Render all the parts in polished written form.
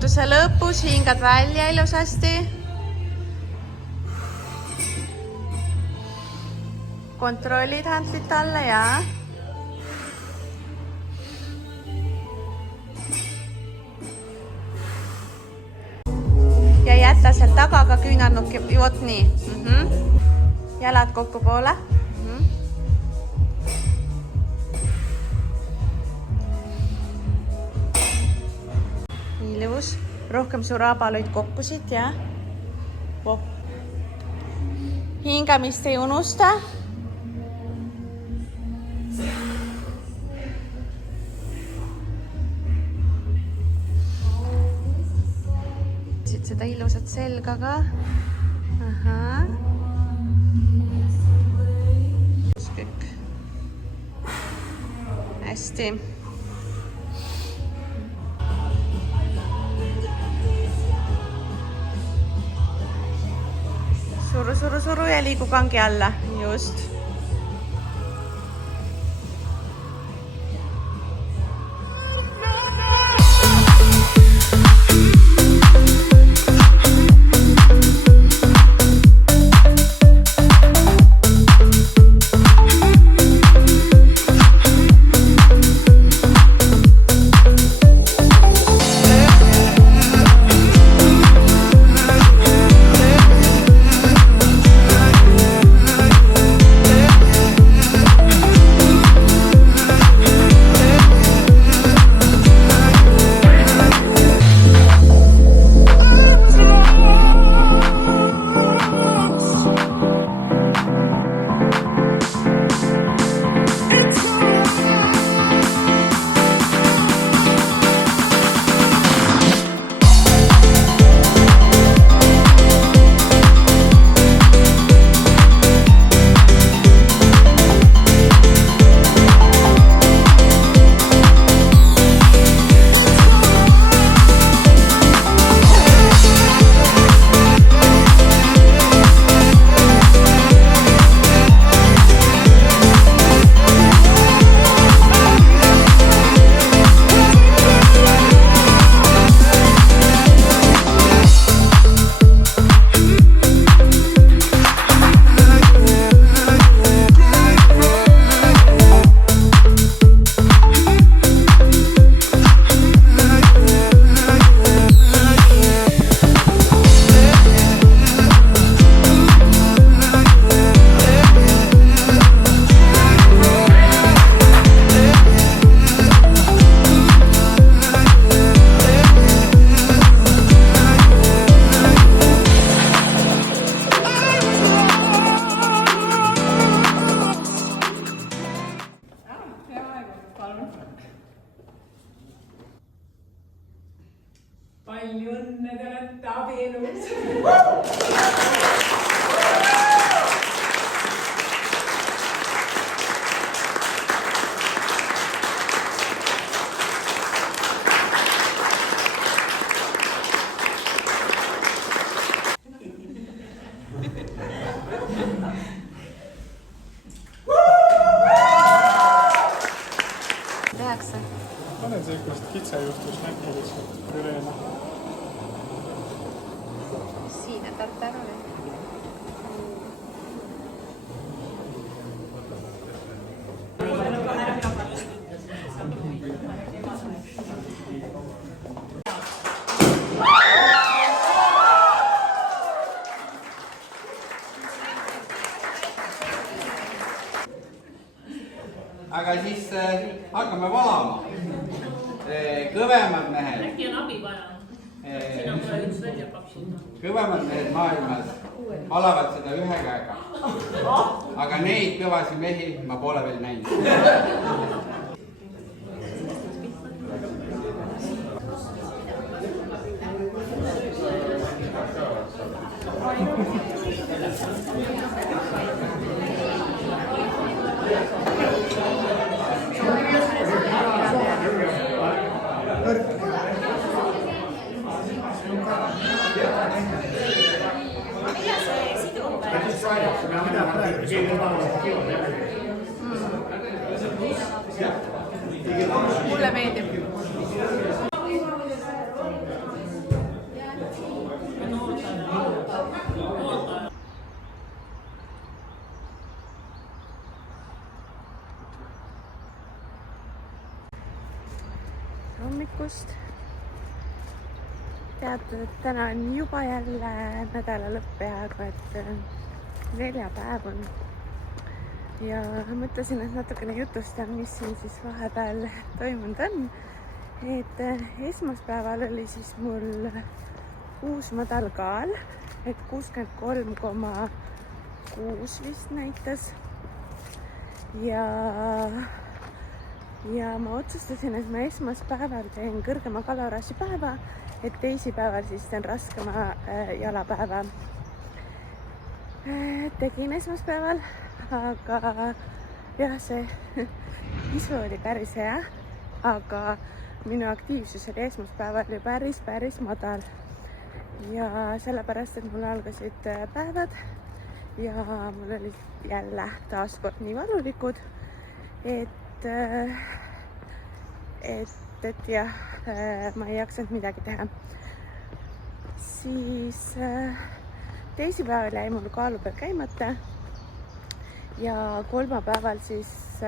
pingutuse lõpus, hingad välja ilusasti. Kontrollid handlit alla ja jätta seal taga ka küünarnukki, vot nii. Jalad kokku poole. Ilus. Rohkem su rabaloid kokku siit ja hingamist ei unusta. Seda ilusat selga ka. Kõik. Hästi. Suru ja liigu kangi alla. Just. Palju õnne, te olete abielus. Tehakse. Panen sellist kitsajuhtus näkku lihtsalt üleena. Siin tartarule. Aga siis hakkame valama. Kõvemad mehed. Äkki on abi vaja? Siin on kohe üks välja paksuda. Kõvemad mehed maailmas valavad seda ühe käega. Aga neid kõvasi mehi ma pole veel näinud. Mulle meeldib. hommikust. Teatud, et täna on juba jälle nädala lõpp peaaegu, et neljapäev on. Ja mõtlesin, et natukene jutustan, mis siin siis vahepeal toimunud on. Et esmaspäeval oli siis mul uus madalkaal, et 63,6 vist näitas. Ja ma otsustasin, et ma esmaspäeval teen kõrgema kaloraaži päeva, et teisipäeval siis teen raskema jalapäeva. Tegin esmaspäeval, aga jah, see isu oli päris hea, aga minu aktiivsus oli esmaspäeval ju päris madal. Ja sellepärast, et mul algasid päevad ja mul olid jälle taaskord nii valulikud, et jah, ma ei jaksanud midagi teha. Siis teisipäeval jäi mul kaalu peal käimata ja kolmapäeval siis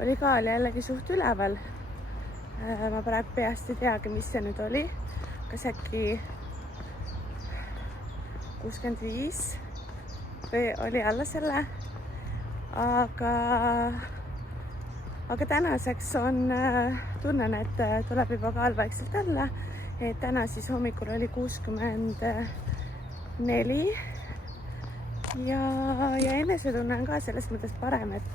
oli kaal jällegi suht üleval. Ma praegu peast ei teagi, mis see nüüd oli, kas äkki 65 või oli alla selle, aga tänaseks on, tunnen, et tuleb juba kaal vaikselt alla, et täna siis hommikul oli 64 ja enesetunne on ka selles mõttes parem, et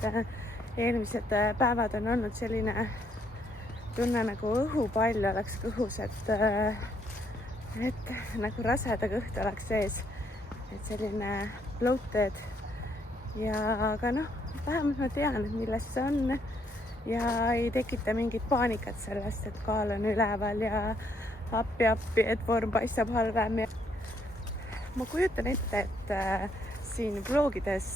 eelmised päevad on olnud selline tunne, nagu õhupall oleks kõhus, et nagu raseda kõht oleks sees, et selline bloated ja aga noh, vähemalt ma tean, et millest see on ja ei tekita mingit paanikat sellest, et kaal on üleval ja appi, et vorm paistab halvem. Ja ma kujutan ette, et siin vlogides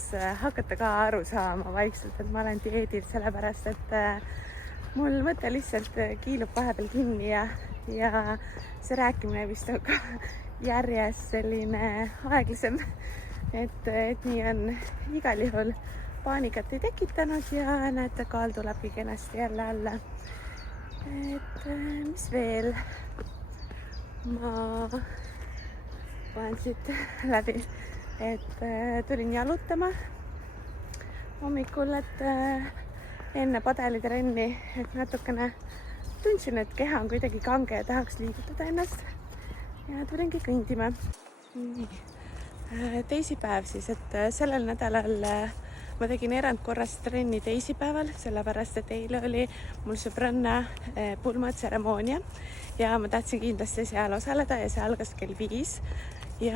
hakata ka aru saama vaikselt, et ma olen dieedil, sellepärast et mul mõte lihtsalt kiilub vahepeal kinni ja see rääkimine vist on ka järjest selline aeglasem, et nii on. Igal juhul paanikat ei tekitanud ja näete, kaal tulebki kenasti jälle alla. Et mis veel? Ma loen siit läbi, et tulin jalutama hommikul, et enne padelitrenni, et natukene tundsin, et keha on kuidagi kange ja tahaks liigutada ennast ja tulingi kõndima. Teisipäev siis, et sellel nädalal ma tegin erandkorras trenni teisipäeval, sellepärast et eile oli mul sõbranna pulmatseremoonia ja ma tahtsin kindlasti seal osaleda ja see algas kell 5 ja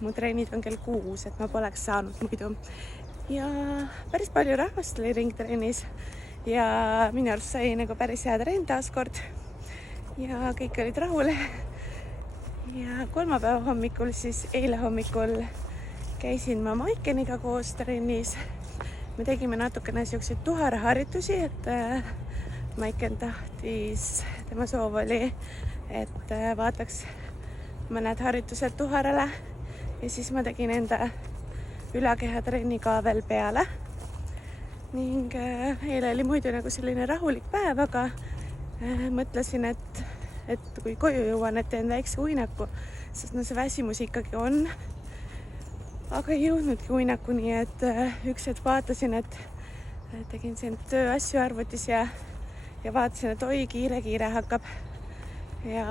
mu trennid on kell 6, et ma poleks saanud muidu. Ja päris palju rahvast oli ringtrennis ja minu arust sai nagu päris hea trenn taaskord ja kõik olid rahul. Ja kolmapäeva hommikul, siis eile hommikul käisin ma Maikeniga koos trennis. Me tegime natukene siukseid tuharaharjutusi, et Maiken tahtis, tema soov oli, et vaataks mõned harjutused tuharale ja siis ma tegin enda ülakehatrenni ka veel peale. Ning eile oli muidu nagu selline rahulik päev, aga mõtlesin, et kui koju jõuan, et teen väikse uinaku, sest no see väsimus ikkagi on. Aga ei jõudnudki uinakuni, et üks hetk vaatasin, et tegin siin tööasju arvutis ja vaatasin, et oi, kiire hakkab. Ja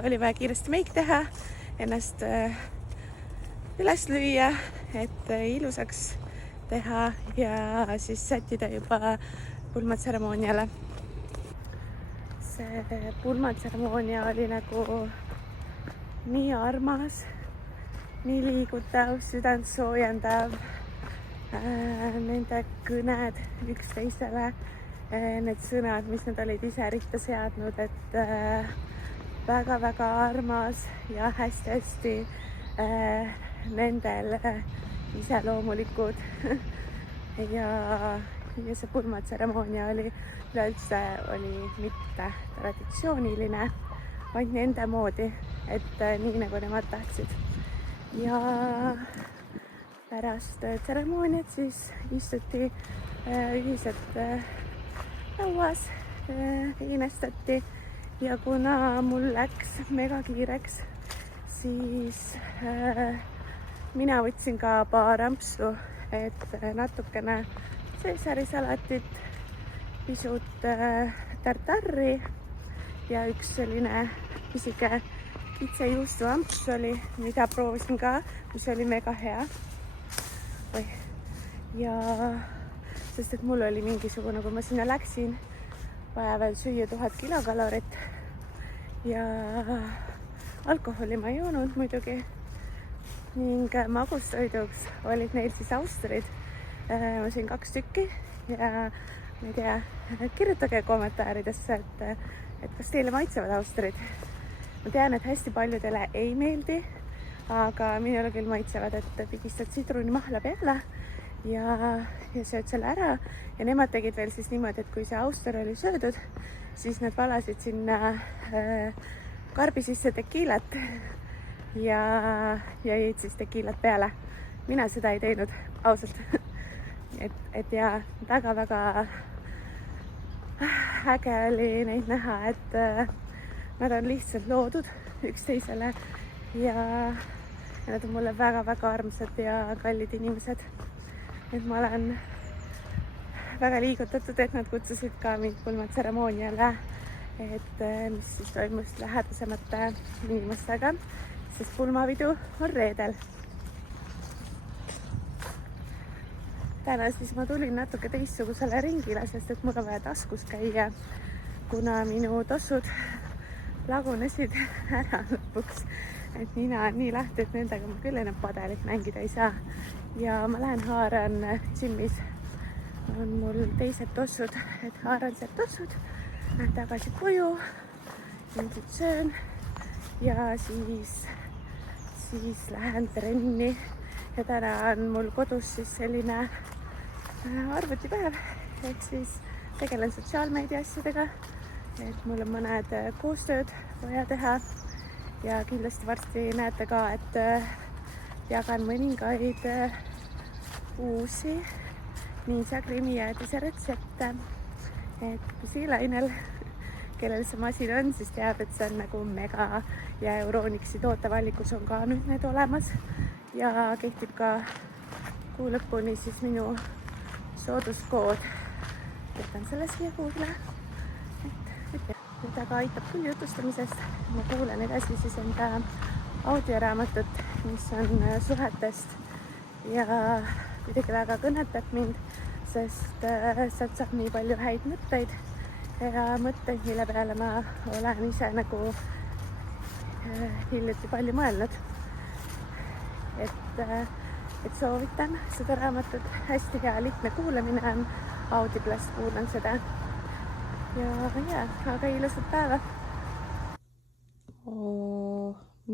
oli vaja kiiresti meik teha, ennast üles lüüa, et ilusaks teha ja siis sättida juba pulmatseremooniale. See pulmatseremoonia oli nagu nii armas, nii liigutav, südant soojendav, nende kõned üksteisele, need sõnad, mis nad olid ise ritta seadnud, et väga-väga armas ja hästi-hästi nendel iseloomulikud ja see pulmatseremoonia oli üleüldse mitte traditsiooniline, vaid nende moodi, et nii nagu nemad tahtsid. Ja pärast tseremooniat siis istuti ühiselt lauas iinestati ja kuna mul läks mega kiireks, siis mina võtsin ka paar ampsu, et natukene seesarisalatit, pisut tartarri ja üks selline pisike kitsejuustuamps oli, mida proovisin ka, mis oli mega hea. Ja sest et mul oli mingisugune, kui ma sinna läksin, vaja veel süüa 1000 kilokalorit ja alkoholi ma ei joonud muidugi ning magustoiduks olid neil siis austrid. Ma sõin 2 tükki ja ma ei tea, kirjutage kommentaaridesse, et kas teile maitsevad austrid. Ma tean, et hästi paljudele ei meeldi, aga minule küll maitsevad, et pigistad sidrunimahla peale ja sööd selle ära ja nemad tegid veel siis niimoodi, et kui see auster oli söödud, siis nad valasid sinna karbi sisse tekiilat ja jõid siis tekiilat peale. Mina seda ei teinud, ausalt. et ja väga-väga äge oli neid näha, et nad on lihtsalt loodud üksteisele ja nad on mulle väga-väga armsad ja kallid inimesed. Et ma olen väga liigutatud, et nad kutsusid ka mind pulmatseremooniale, et mis siis toimus lähedasemate inimestega, sest pulmapidu on reedel. Täna siis ma tulin natuke teistsugusele ringile, sest et mul on vaja taskus käia, kuna minu tossud lagunesid ära lõpuks. Et nina on nii lahti, et nendega ma küll enam padelit mängida ei saa. Ja ma lähen haaran gymmis. On mul teised tossud, et haaran sealt tossud, lähen tagasi koju, ilmselt söön ja siis lähen trenni. Ja täna on mul kodus siis selline arvutipäev, ehk siis tegelen sotsiaalmeedia asjadega, et mul on mõned koostööd vaja teha ja kindlasti varsti näete ka, et jagan mõningaid uusi Ninja grimijäätise retsepte, et kui Siilainel, kellel see masin on, siis teab, et see on nagu Mega ja Euronixi tootevallikus on ka nüüd need olemas ja kehtib ka kuu lõpuni siis minu sooduskood. Jätan selle siia kuhule, et aga aitab küll jutustamisest. Ma kuulen edasi siis enda audioraamatut, mis on suhetest ja kuidagi väga kõnetab mind, sest sealt saab nii palju häid mõtteid ja mõtteid, mille peale ma olen ise nagu hiljuti palju mõelnud. Et soovitan seda raamatut, hästi hea lihtne kuulamine on, Audiblast kuulan seda. Ja, aga ilusat päeva.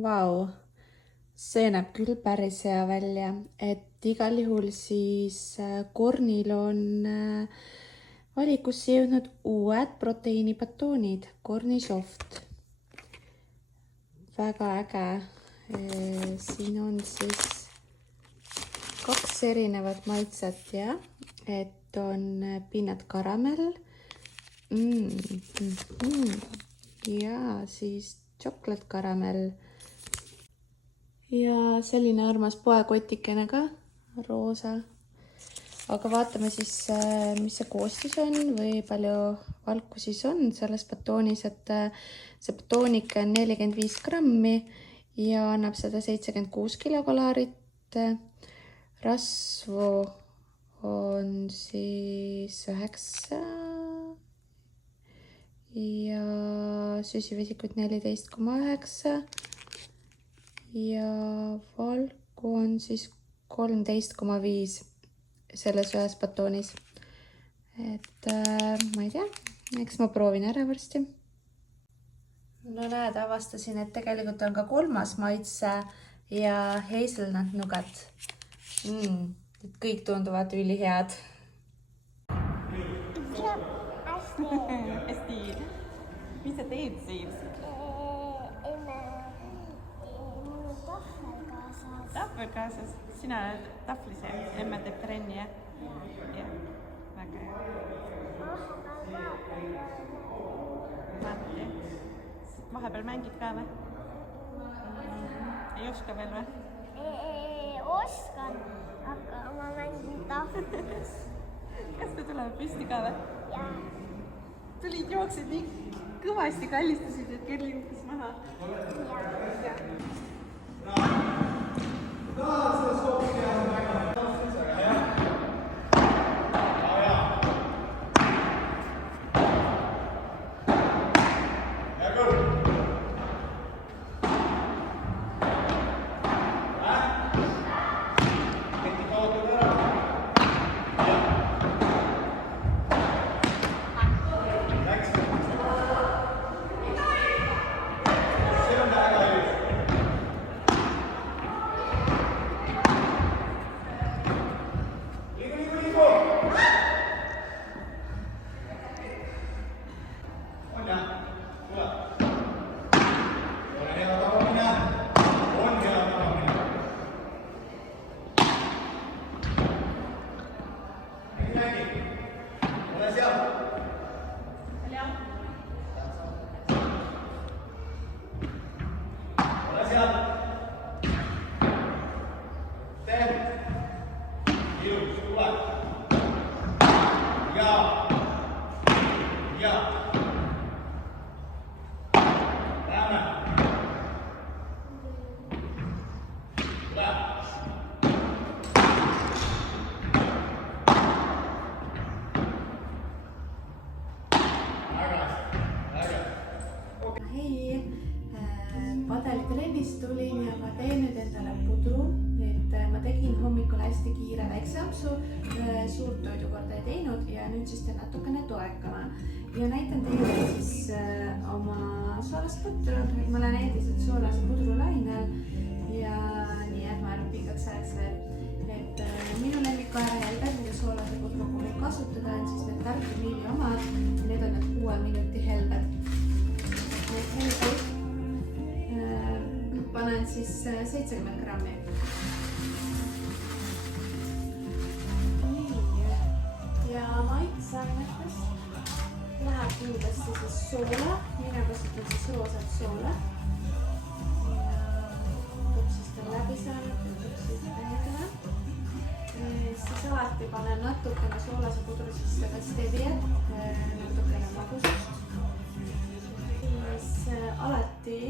Vau, see näeb küll päris hea välja, et igal juhul siis Kornil on valikusse jõudnud uued proteiinibatoonid, Korni Soft. Väga äge. Siin on siis 2 erinevat maitset, ja et on pinnat karamell ja siis chocolate-karamell ja selline armas poekotikene ka, roosa. Aga vaatame siis, mis see koostis on või palju valku siis on selles batoonis, et see batoonik on 45 grammi ja annab 176 kilokaloorit. Rasvu on siis 9 ja süsivesikuid 14,9 ja valku on siis 13,5 selles ühes batoonis. Et ma ei tea, eks ma proovin ära varsti. No näed, avastasin, et tegelikult on ka 3. maitse ja hazelnut nougat. Et kõik tunduvad ülihead. Hästi. Mis sa teed siin? Mul on tahvel kaasas. Tahvel kaasas? Sina oled tahvlis, emme teeb trenni, jah? Jah. Väga hea. vahepeal mängid ka või? Ei oska veel või? Oskan, aga ma mängin tahvlis. Kas ta tuleb püsti ka või? Jaa. Tulid, jooksid nii kõvasti, kallistasid, et Kerli kukkus maha. Padelitrennist tulin ja ma teen nüüd endale pudru, et ma tegin hommikul hästi kiire väikseampsu, suurt toidukorda ei teinud ja nüüd siis teen natukene toekama ja näitan teile siis oma soolast pudru, et ma olen endiselt soolase pudru lainel ja nii jääb ma pikaks ajaks veel. Et minu lemmikajahelbed, mida soolase pudru puhul kasutada on siis need Tartu Miili omad ja need on need 6 minuti helbed. Need helbeid panen siis 70 grammi. Ja maitseainetes läheb kindlasti siis soola, mina kasutan siis roosat soola. Tuleb siis ta läbi saanud, tuleb siis täiendada. Siis alati panen natukene soolase pudru sisse ka steviat, natukene magusust. Siis alati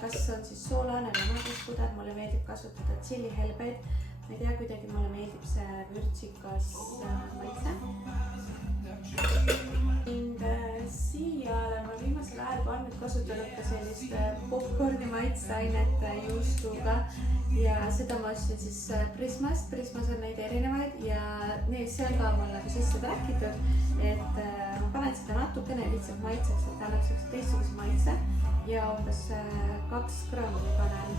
kas on siis soolane või maguspuder, mulle meeldib kasutada tšillihelbeid. Ma ei tea, kuidagi mulle meeldib see vürtsikas maitse. Ning siia olen ma viimasel ajal pannud kasutanud ka sellist popcorni maitseainet juustuga ja seda ma ostsin siis Prismast. Prismas on neid erinevaid ja see on ka mul nagu sisse träkitud, et ma panen seda natukene lihtsalt maitseks, et annaks teistsuguse maitse. Ja umbes 2 grammi panen,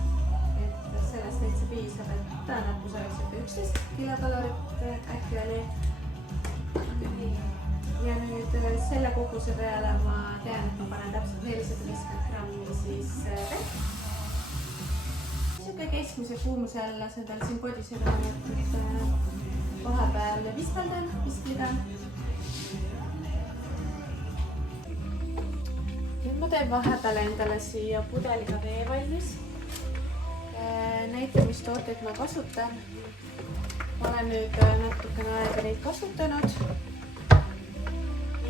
et sellest täitsa piisab, et ta napus oleks 11 kilokalorit äkki oli. Ja nüüd selle koguse peale ma tean, et ma panen täpselt 450 grammi siis vett. Siuke keskmise kuumuse all lasen tal siin podised on, et vahepeal viskeldan, visklidan. Nüüd ma teen vahepeal endale siia pudeliga vee valmis. Näitan, mis tooteid ma kasutan. Ma olen nüüd natukene aega neid kasutanud.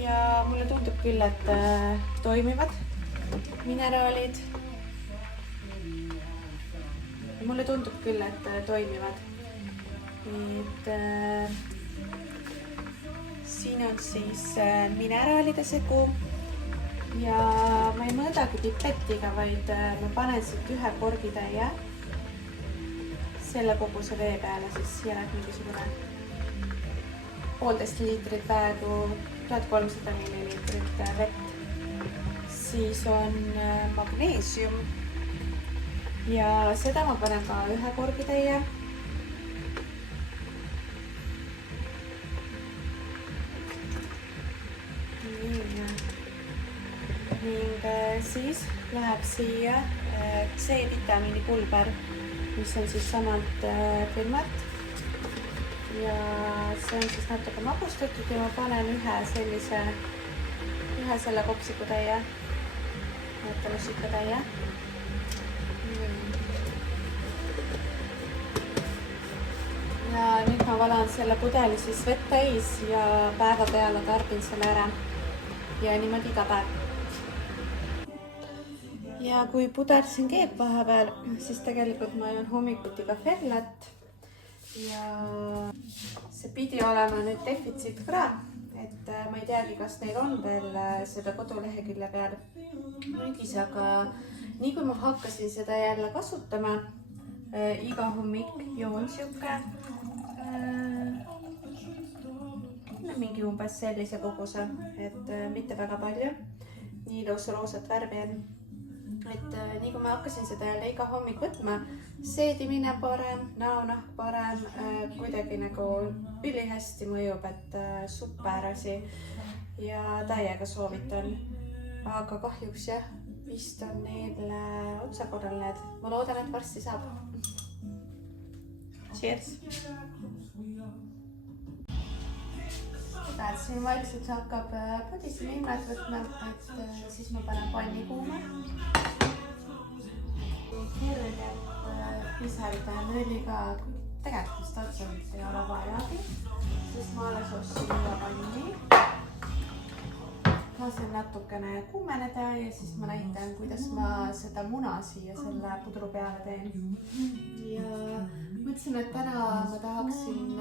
Ja mulle tundub küll, et toimivad mineraalid. Mulle tundub küll, et toimivad. Siin on siis mineraalide segu. Ja ma ei mõõdagi pipetiga, vaid ma panen siit 1 korgitäie selle koguse vee peale, siis jääb mingisugune 1,5 liitrit peaaegu 1300 milliliitrit vett. Siis on magneesium ja seda ma panen ka 1 korgitäie. Ning siis läheb siia C-vitamiini pulber, mis on siis samalt firmalt. Ja see on siis natuke magustatud ja ma panen ühe selle kopsikutäie. Võtta lusikatäie. Ja nüüd ma valan selle pudeli siis vett täis ja päeva peale tarbin selle ära. Ja niimoodi iga päev. Ja kui puder siin keeb vahepeal, siis tegelikult ma joon hommikuti ka Ferlat. Ja see pidi olema nüüd defitsiitkraam, et ma ei teagi, kas neil on veel seda kodulehekülje peal müügis, aga nii kui ma hakkasin seda jälle kasutama, iga hommik joon siuke mingi umbes sellise koguse, et mitte väga palju, nii ilus roosat värvi on. Et nii kui ma hakkasin seda jälle iga hommik võtma, seedimine parem, näonahk parem, kuidagi nagu ülihästi mõjub, et super asi ja täiega soovitan. Aga kahjuks jah, vist on neil otsakorral need. Ma loodan, et varsti saab. Cheers! Siin vaikselt hakkab pudisema immed võtma, et siis ma panen panni kuuma. Kergelt piseldan õliga, tegelikult vist otseselt ei ole vajagi. Siis ma alles ostsin üle panni. Lasen natukene kuumeneda ja siis ma näitan, kuidas ma seda muna siia selle pudru peale teen. Ja mõtlesin, et täna ma tahaksin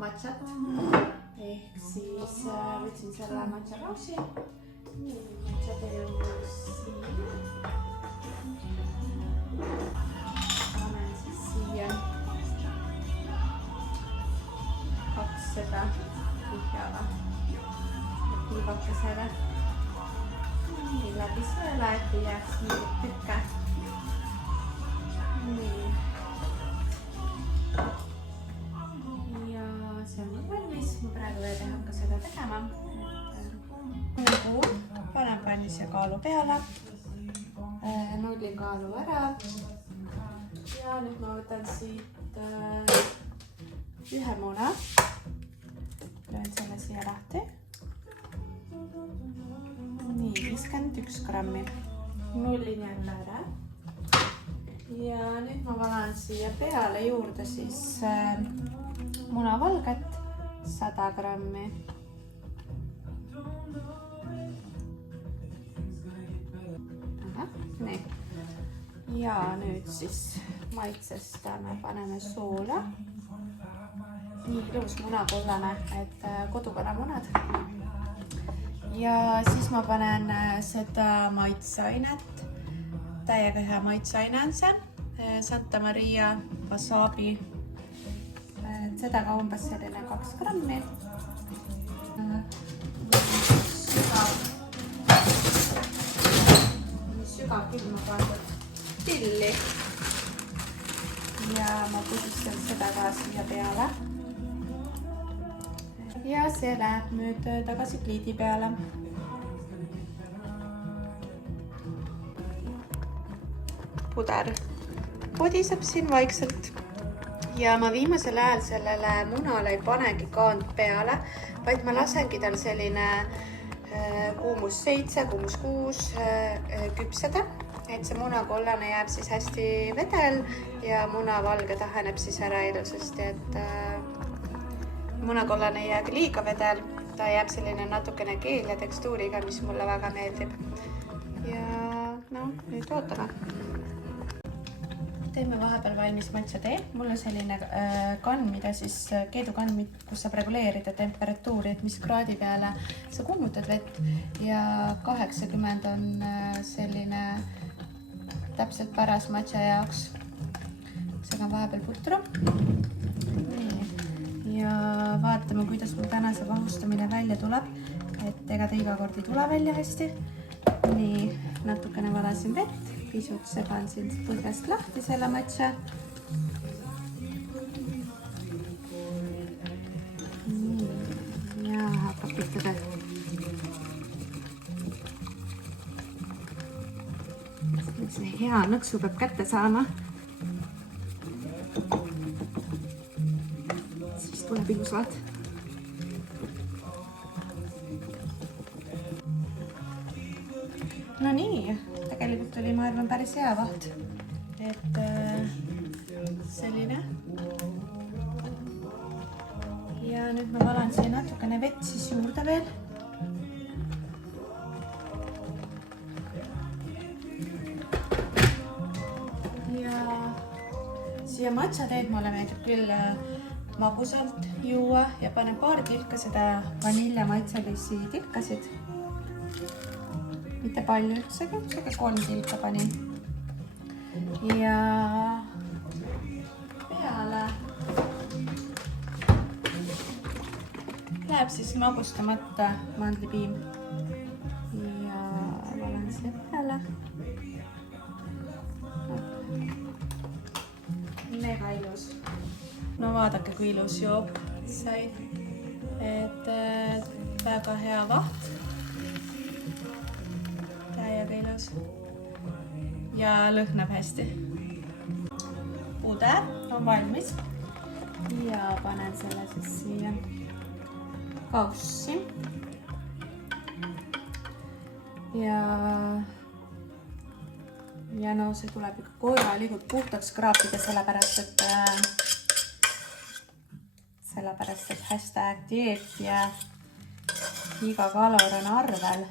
matšat. Ehk siis võtsin selle matša kausi. Matša teen siin. Panen siis siia 200 tihjala tiivakesele. Nii läbi sõela, et ei jääks mingit tükke. Nii. Ja see on valmis. Ma praegu veel ei hakka seda tegema. Panen pannis ja kaalu peale. Nullin kaalu ära. Ja nüüd ma võtan siit ühe muna. Löön selle siia lahti. Nii, 51 grammi. Nullin jälle ära. Ja nüüd ma valan siia peale juurde siis munavalget 100 grammi. Nii. Ja nüüd siis maitsest me paneme soola. Nii ilus munakollane, et kodukanamunad. Ja siis ma panen seda maitseainet. Täiega hea maitseaine on see. Santa Maria wasabi. Seda ka umbes selline 2 grammi. Sügav külma pandud tilli. Ja ma pudistan seda ka siia peale. Ja see läheb nüüd tagasi pliidi peale. Puder pudiseb siin vaikselt. Ja ma viimasel ajal sellele munale ei panegi kaant peale, vaid ma lasengi tal selline kuumus 7, kuumus 6 küpseda, et see munakollane jääb siis hästi vedel ja munavalge taheneb siis ära ilusasti, et munakollane ei jäägi liiga vedel, ta jääb selline natukene keel ja tekstuuriga, mis mulle väga meeldib. Ja no, nüüd ootame. Teeme vahepeal valmis matšatee. Mul on selline kann, mida siis keedukann, kus saab reguleerida temperatuuri, et mis kraadi peale sa kuumutad vett. Ja 80 on selline täpselt paras matša jaoks. Segan vahepeal putru. Ja vaatame, kuidas mul täna see vahustamine välja tuleb. Et ega ta iga kord ei tule välja hästi. Nii, natukene valasin vett. Pisut segan siin põhjast lahti selle matša. Ja hakkab pihtada. See hea nõksu peab kätte saama. Siis tuleb ilusalt. No nii, tegelikult oli, ma arvan, päris hea vaht. Et selline. Ja nüüd ma valan siia natukene vett siis juurde veel. Ja siia matšateed mulle meeldib küll magusalt juua ja panen paar tilka seda vaniljamaitselisi tilkasid. Mitte palju üldsegi, 3 tilka panin. Ja peale läheb siis magustamata mandlipiim. Ja valan siia peale. Mega ilus. No vaadake, kui ilus joob sai. Et väga hea vaht. Täiega ilus. Ja lõhnab hästi. Puder on valmis. Ja panen selle siis siia kaussi. Ja no see tuleb ikka korralikult puhtaks kraapida, sellepärast et #dieet ja iga kalor on arvel.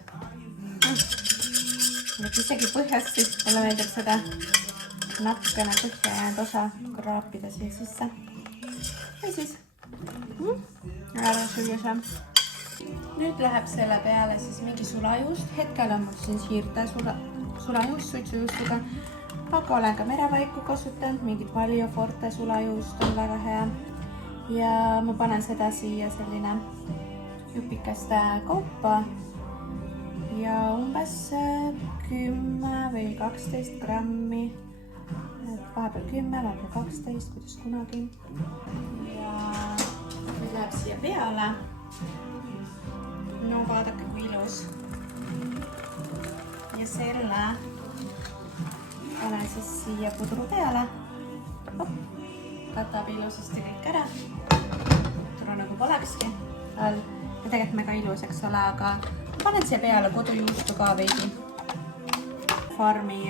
Et isegi põhjasti, mulle meeldib seda natukene põhja jäänud osa kraapida siia sisse. Ja siis ära süüa see. Nüüd läheb selle peale siis mingi sulajuust. Hetkel on mul siin siirde sulajuust suitsujuustuga, aga olen ka merevaiku kasutanud, mingit Valio Forte sulajuust on väga hea. Ja ma panen seda siia selline jupikeste kaupa ja umbes 10 või 12 grammi. Vahepeal 10, vahepeal 12, kuidas kunagi. Ja nüüd läheb siia peale. No vaadake, kui ilus. Ja selle panen siis siia pudru peale. Katab ilusasti kõik ära. Pudru nagu polekski all. Ja tegelikult mega ilus, eks ole, aga panen siia peale kodujuustu ka veidi. Farmi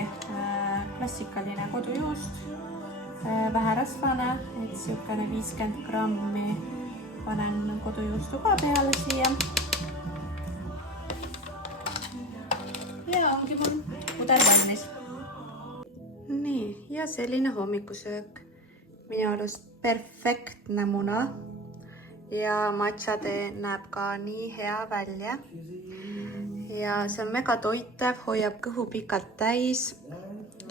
klassikaline kodujuust. Vähe rasvane, et siukene 50 grammi panen kodujuustu ka peale siia. Ja ongi mul puder valmis. Nii, ja selline hommikusöök. Minu arust perfektne muna. Ja matšatee näeb ka nii hea välja. Ja see on mega toitev, hoiab kõhu pikalt täis.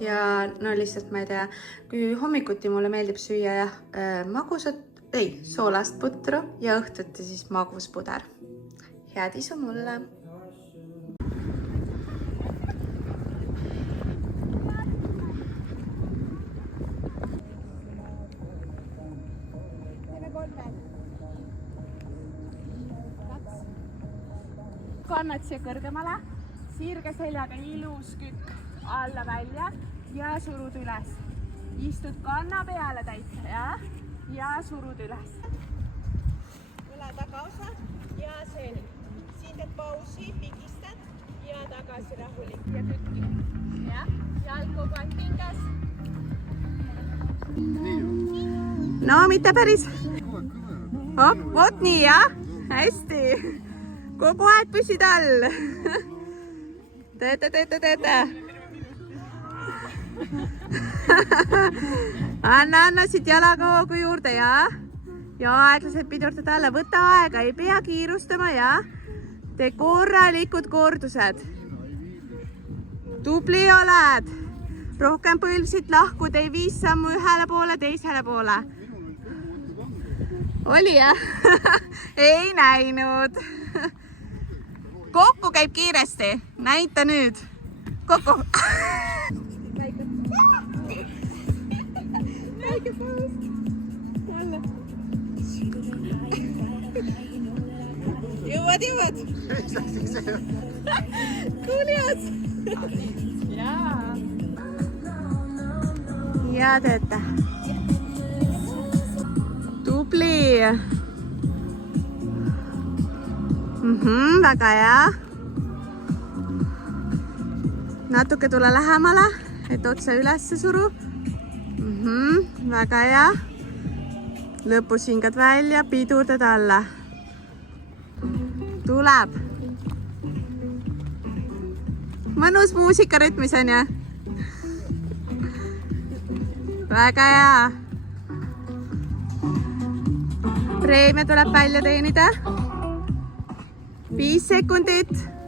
Ja no lihtsalt ma ei tea, kui hommikuti mulle meeldib süüa soolast putru ja õhtuti siis maguspuder. Head isu mulle! Kannad siia kõrgemale, sirge seljaga ilus kükk alla välja ja surud üles. Istud kanna peale täitsa ja surud üles. Õla tagaosa ja selg. Siin teed pausi, pigistad ja tagasi rahulik ja kükki. Ja jalg kogu aeg pingas. No mitte päris. Vot nii, jah? Hästi. Kogu aeg püsid all. Teete. Anna siit jalaga hoogu juurde, ja aeglaselt pidurdad alla. Võta aega, ei pea kiirustama, ja tee korralikud kordused. Tubli oled. Rohkem põlvsid lahku, tee 5 sammu ühele poole, teisele poole. Oli, jah? Ei näinud. Kokku käib kiiresti. Näita nüüd. Kokku. Väike paus. Jälle. Jõuad. Kuulijad. Jaa. Ja teete. Tubli. Väga hea. natuke tule lähemale, et otse ülesse suru. Väga hea. Lõpus hingad välja, pidurdad alla. Tuleb. Mõnus muusikarütmis on ja? Väga hea. Preemia tuleb välja teenida. 5 sekundit.